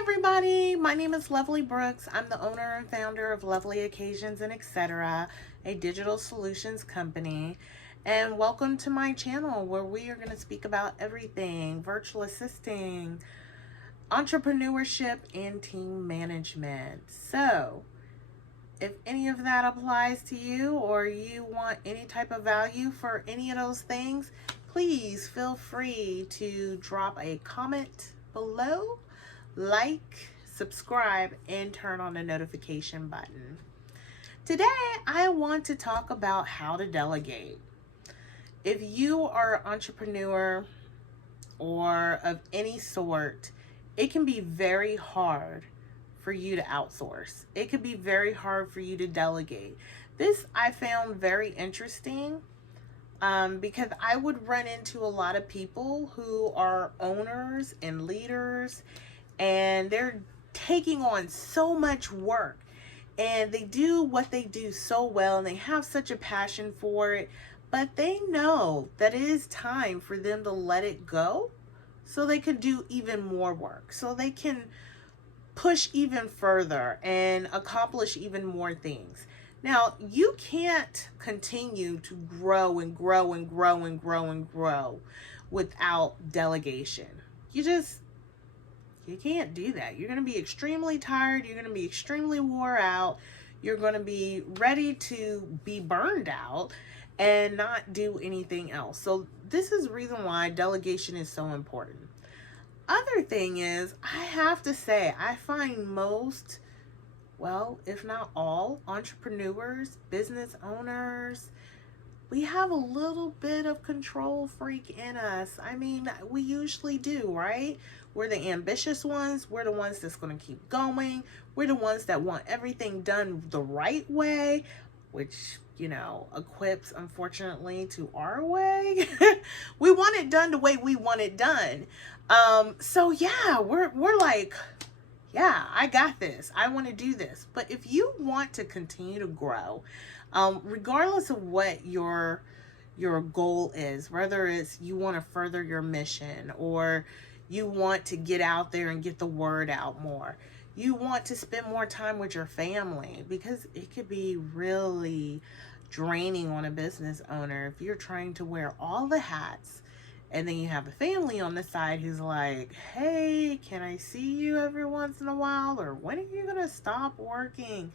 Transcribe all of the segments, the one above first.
Everybody, my name is Lovely Brooks. I'm the owner and founder of Lovely Occasions and Etc., a digital solutions company. And welcome to my channel where we are going to speak about everything virtual assisting, entrepreneurship, and team management. So, if any of that applies to you or you want any type of value for any of those things, please feel free to drop a comment below, like, subscribe, and turn on the notification button. Today, I want to talk about how to delegate. If you are an entrepreneur or of any sort, it can be very hard for you to outsource. It could be very hard for you to delegate. This I found very interesting because I would run into a lot of people who are owners and leaders, and they're taking on so much work, and they do what they do so well, and they have such a passion for it, but they know that it is time for them to let it go so they can do even more work, so they can push even further and accomplish even more things. Now, you can't continue to grow and grow and grow and grow and grow without delegation. You can't do that. You're going to be extremely tired. You're going to be extremely wore out. You're going to be ready to be burned out and not do anything else. So this is the reason why delegation is so important. Other thing is, I have to say, I find most, well, if not all, entrepreneurs, business owners, we have a little bit of control freak in us. I mean, we usually do, right? We're the ambitious ones. We're the ones that's going to keep going. We're the ones that want everything done the right way, which, equips, unfortunately, to our way. We want it done the way we want it done. So yeah, we're like, yeah, I got this. I want to do this. But if you want to continue to grow, regardless of what your goal is, whether it's you want to further your mission, or you want to get out there and get the word out more, you want to spend more time with your family, because it could be really draining on a business owner if you're trying to wear all the hats, and then you have a family on the side who's like, hey, can I see you every once in a while? Or when are you going to stop working?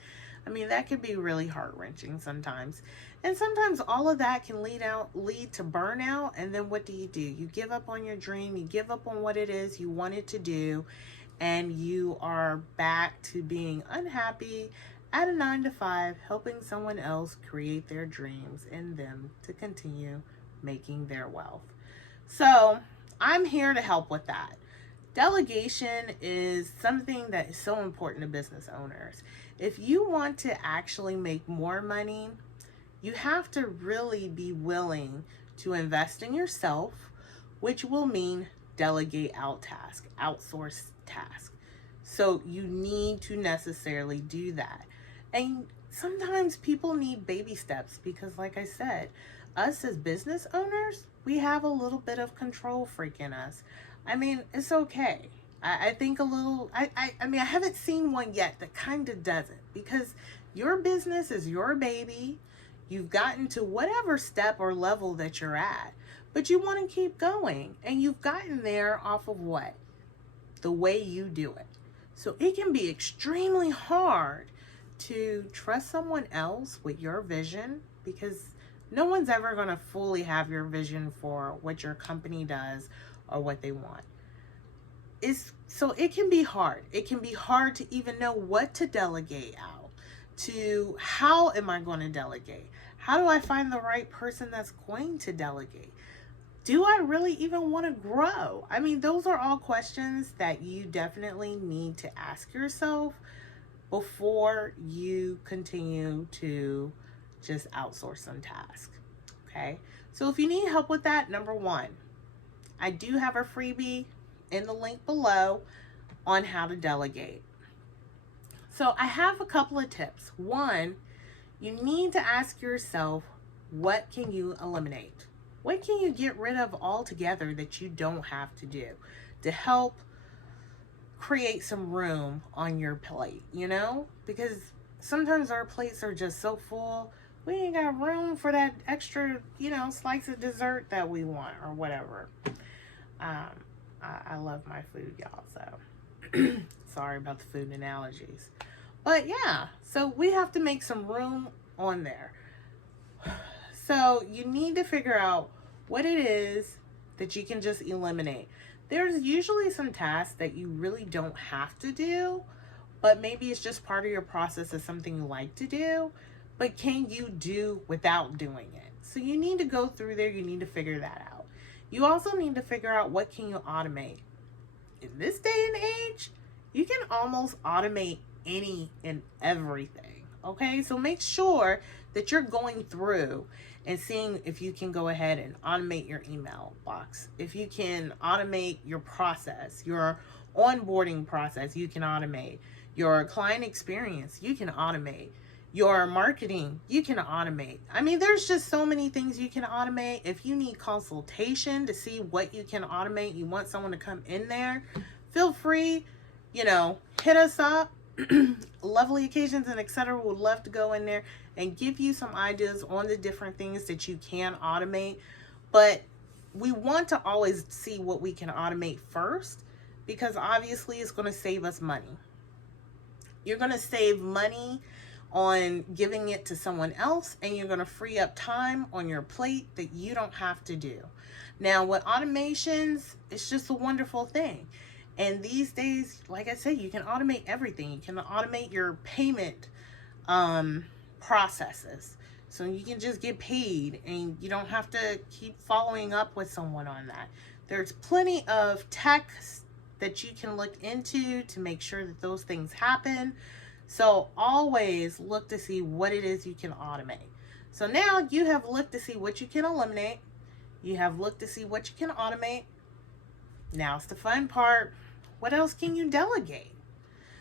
I mean, that could be really heart-wrenching sometimes. And sometimes all of that can lead to burnout. And then what do? You give up on your dream. You give up on what it is you wanted to do. And you are back to being unhappy at a 9-to-5, helping someone else create their dreams and them to continue making their wealth. So I'm here to help with that. Delegation is something that is so important to business owners. If you want to actually make more money, you have to really be willing to invest in yourself, which will mean delegate out tasks, outsource tasks. So you need to necessarily do that. And sometimes people need baby steps because, like I said, us as business owners, we have a little bit of control freak in us. I mean, it's okay. I think a little, I mean, I haven't seen one yet that kind of doesn't, because your business is your baby. You've gotten to whatever step or level that you're at, but you want to keep going, and you've gotten there off of what? The way you do it. So it can be extremely hard to trust someone else with your vision, because no one's ever going to fully have your vision for what your company does or what they want. So it can be hard. It can be hard to even know what to delegate out, to how am I going to delegate? How do I find the right person that's going to delegate? Do I really even want to grow? I mean, those are all questions that you definitely need to ask yourself before you continue to just outsource some tasks. Okay, so if you need help with that, number one, I do have a freebie in the link below on how to delegate. So I have a couple of tips. One, you need to ask yourself, what can you eliminate? What can you get rid of altogether that you don't have to do to help create some room on your plate, you know? Because sometimes our plates are just so full, we ain't got room for that extra, slice of dessert that we want or whatever. I love my food, y'all, so sorry about the food analogies. But yeah, so we have to make some room on there. So you need to figure out what it is that you can just eliminate. There's usually some tasks that you really don't have to do, but maybe it's just part of your process of something you like to do, but can you do without doing it? So you need to go through there. You need to figure that out. You also need to figure out what can you automate. In this day and age, you can almost automate any and everything. Okay, so make sure that you're going through and seeing if you can go ahead and automate your email box. If you can automate your process, your onboarding process, you can automate. Your client experience, you can automate. Your marketing, you can automate. I mean, there's just so many things you can automate. If you need consultation to see what you can automate, you want someone to come in there, feel free, hit us up. Lovely Occasions and etc. would love to go in there and give you some ideas on the different things that you can automate. But we want to always see what we can automate first, because obviously it's going to save us money. You're going to save money on giving it to someone else, and you're going to free up time on your plate that you don't have to do. Now, with automations, it's just a wonderful thing. And these days, like I said, you can automate everything. You can automate your payment processes. So you can just get paid and you don't have to keep following up with someone on that. There's plenty of tech that you can look into to make sure that those things happen. So always look to see what it is you can automate. So now you have looked to see what you can eliminate. You have looked to see what you can automate. Now it's the fun part. What else can you delegate?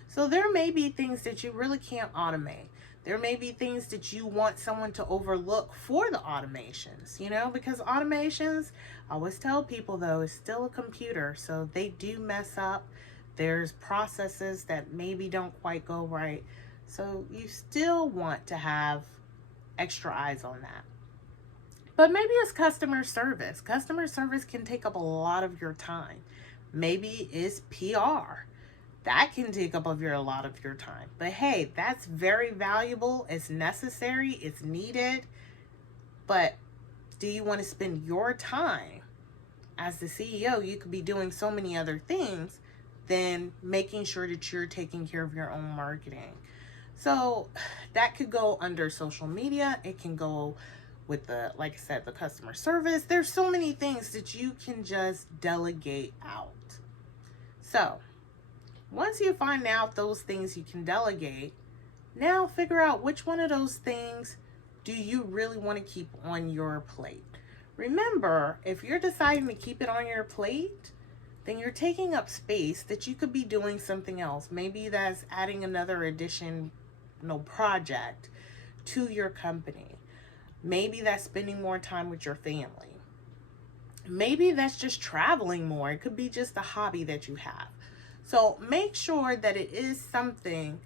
So there may be things that you really can't automate. There may be things that you want someone to overlook for the automations, because automations, I always tell people though, is still a computer. So they do mess up. There's processes that maybe don't quite go right. So you still want to have extra eyes on that. But maybe it's customer service. Customer service can take up a lot of your time. Maybe it's PR. That can take up a lot of your time. But hey, that's very valuable. It's necessary. It's needed. But do you want to spend your time as the CEO? You could be doing so many other things than making sure that you're taking care of your own marketing. So that could go under social media. It can go with like I said, the customer service. There's so many things that you can just delegate out. So once you find out those things you can delegate, now figure out which one of those things do you really want to keep on your plate. Remember, if you're deciding to keep it on your plate, then you're taking up space that you could be doing something else. Maybe that's adding another project to your company. Maybe that's spending more time with your family. Maybe that's just traveling more. It could be just a hobby that you have. So make sure that it is something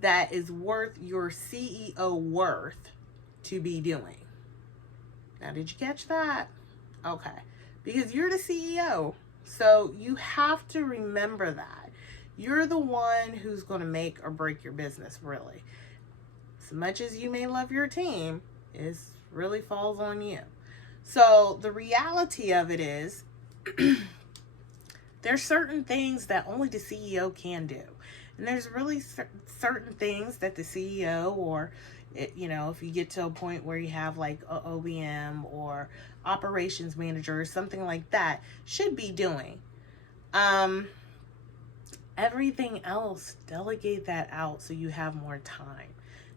that is worth your CEO worth to be doing. Now, did you catch that? Okay. Because you're the CEO. So you have to remember that. You're the one who's going to make or break your business, really. As much as you may love your team, it really falls on you. So the reality of it is there's certain things that only the CEO can do. And there's really certain things that the CEO or, if you get to a point where you have like a OBM or operations manager or something like that, should be doing. Everything else, delegate that out so you have more time.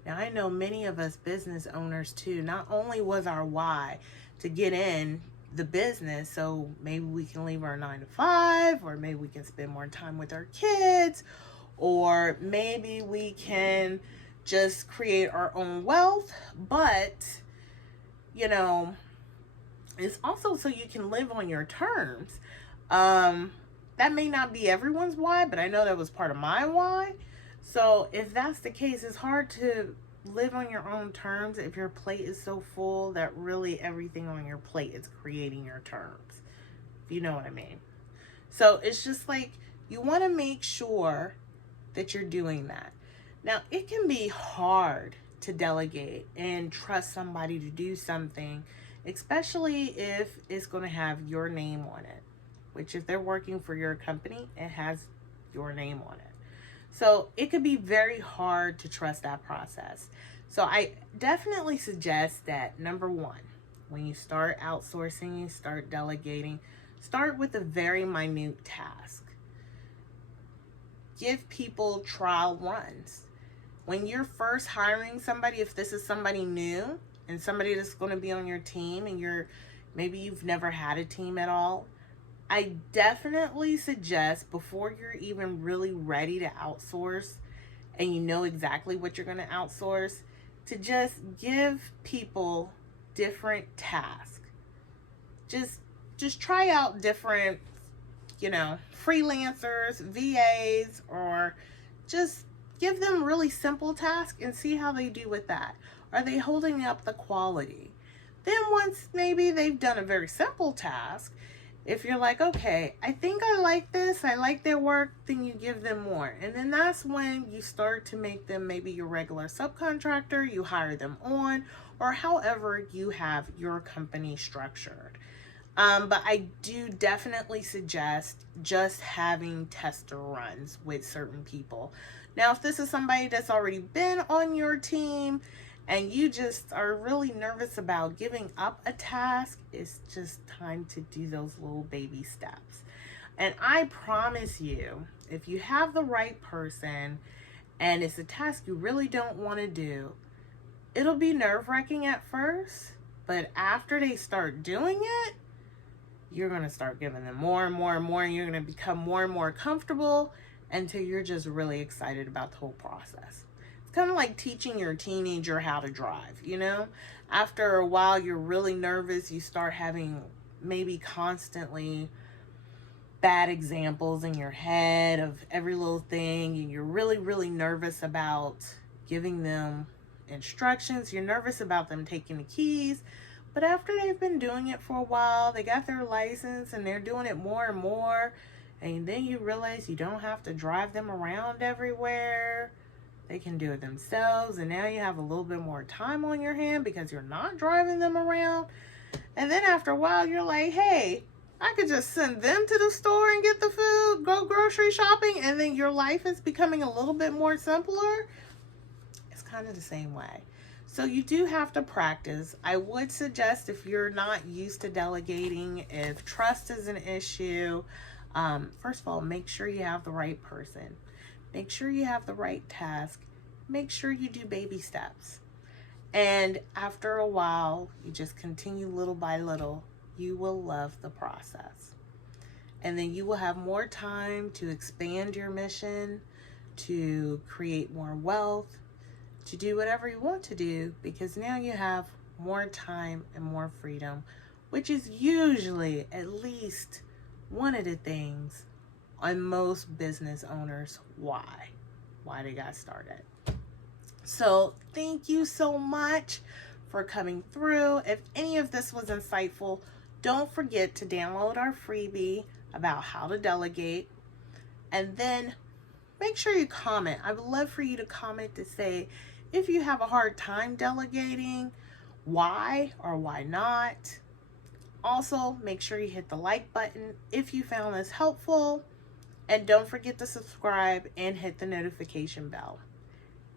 Now, I know many of us business owners too, not only was our why to get in the business, so maybe we can leave our 9 to 5, or maybe we can spend more time with our kids, or maybe we can just create our own wealth, but it's also so you can live on your terms. that may not be everyone's why, but I know that was part of my why. So if that's the case, it's hard to live on your own terms if your plate is so full that really everything on your plate is creating your terms. If you know what I mean. So it's just like you want to make sure that you're doing that. Now, it can be hard to delegate and trust somebody to do something, especially if it's going to have your name on it, which if they're working for your company, it has your name on it. So it could be very hard to trust that process. So I definitely suggest that, number one, when you start outsourcing, you start delegating, start with a very minute task. Give people trial runs. When you're first hiring somebody, if this is somebody new and somebody that's going to be on your team and maybe you've never had a team at all, I definitely suggest, before you're even really ready to outsource and you know exactly what you're going to outsource, to just give people different tasks. Just try out different, freelancers, VAs, or just give them really simple tasks and see how they do with that. Are they holding up the quality? Then once maybe they've done a very simple task, if you're like, okay, I think I like this, I like their work, then you give them more. And then that's when you start to make them maybe your regular subcontractor, you hire them on, or however you have your company structured. But I do definitely suggest just having tester runs with certain people. Now, if this is somebody that's already been on your team and you just are really nervous about giving up a task, it's just time to do those little baby steps. And I promise you, if you have the right person and it's a task you really don't want to do, it'll be nerve-wracking at first, but after they start doing it, you're going to start giving them more and more and more, and you're going to become more and more comfortable until you're just really excited about the whole process. It's kind of like teaching your teenager how to drive, After a while, you're really nervous. You start having maybe constantly bad examples in your head of every little thing, and you're really, really nervous about giving them instructions. You're nervous about them taking the keys. But after they've been doing it for a while, they got their license and they're doing it more and more, and then you realize you don't have to drive them around everywhere. They can do it themselves, and now you have a little bit more time on your hand because you're not driving them around. And then after a while, you're like, hey, I could just send them to the store and get the food, go grocery shopping, and then your life is becoming a little bit more simpler. It's kind of the same way. So you do have to practice. I would suggest, if you're not used to delegating, if trust is an issue, first of all, make sure you have the right person. Make sure you have the right task. Make sure you do baby steps. And after a while, you just continue little by little. You will love the process. And then you will have more time to expand your mission, to create more wealth, to do whatever you want to do, because now you have more time and more freedom, which is usually at least one of the things on most business owners why they got started. So thank you so much for coming through. If any of this was insightful, don't forget to download our freebie about how to delegate, and then make sure you comment. I would love for you to comment to say if you have a hard time delegating, why or why not. Also, make sure you hit the like button if you found this helpful, and don't forget to subscribe and hit the notification bell.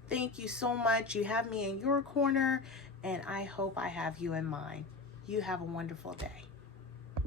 Thank you so much. You have me in your corner, and I hope I have you in mind. You have a wonderful day.